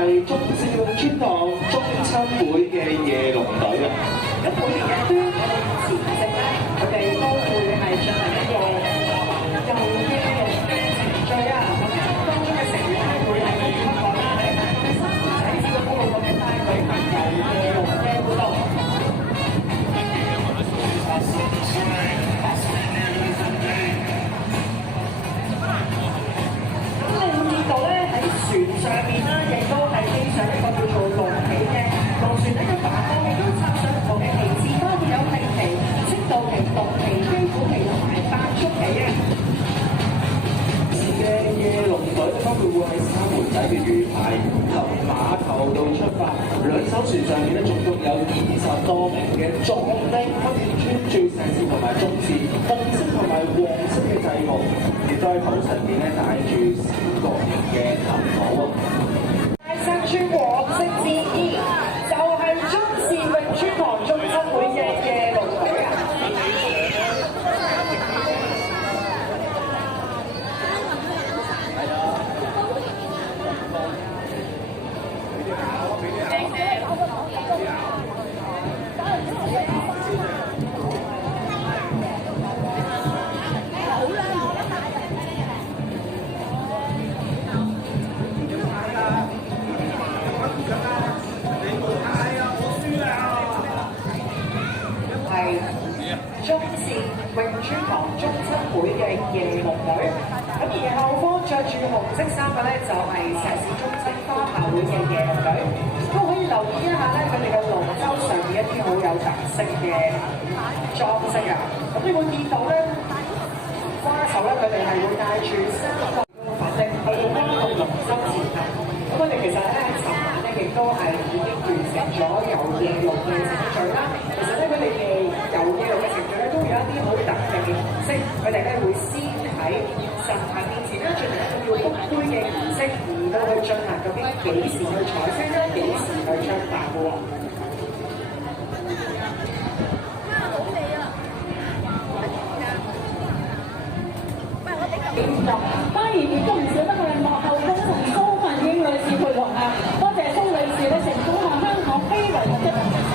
係中視詠春堂中親會嘅夜龍隊啊。咁每年嘅端午前夕咧，佢哋都會係進行一個遊嘅程序啊。咁當中嘅成員咧會係包括啦，喺呢個公路嘅帶隊行遊夜龍嘅活動。船上面啦，亦都係經常一個叫做龍旗嘅龍船呢個帆布，亦都插上唔同嘅旗幟，包括有令旗、青道旗、綠旗、飛虎旗同埋八足旗嘅。嘅夜龍隊分別會喺三門仔嘅魚排臨碼頭度出發，兩艘船上面咧總共有20多名嘅壯丁，分別穿住石獅同埋中視紅色同埋黃色嘅制服，亦都喺頭上面咧戴住三角形嘅頭帽啊！身穿黃色戰衣，就係中視詠春堂中親會嘅夜龍隊啊！中視詠春堂中親會嘅夜龍隊，咁而後方着住紅色衫嘅咧就係石屎中親花校會嘅夜龍隊，都可以留意一下咧佢哋嘅龍舟上面一啲好有特色嘅裝飾啊！咁你會見到咧花手咧佢哋係會帶住3個粉飾去到呢個龍舟前頭，咁我哋其實咧喺尋晚咧亦都係已經完成咗遊夜龍嘅程序啦。其實咧佢哋嘅遊夜龍嘅程序咧都有一啲好特定嘅儀式，佢哋咧會先喺神壇面前咧進行一個叫福杯嘅儀式，而到去進行究竟幾時去採青咧，幾時去出發嘅喎。當然亦都唔少得我哋幕後功臣蘇文英女士陪同啊！多謝蘇女士咧成功向香港飛為目的。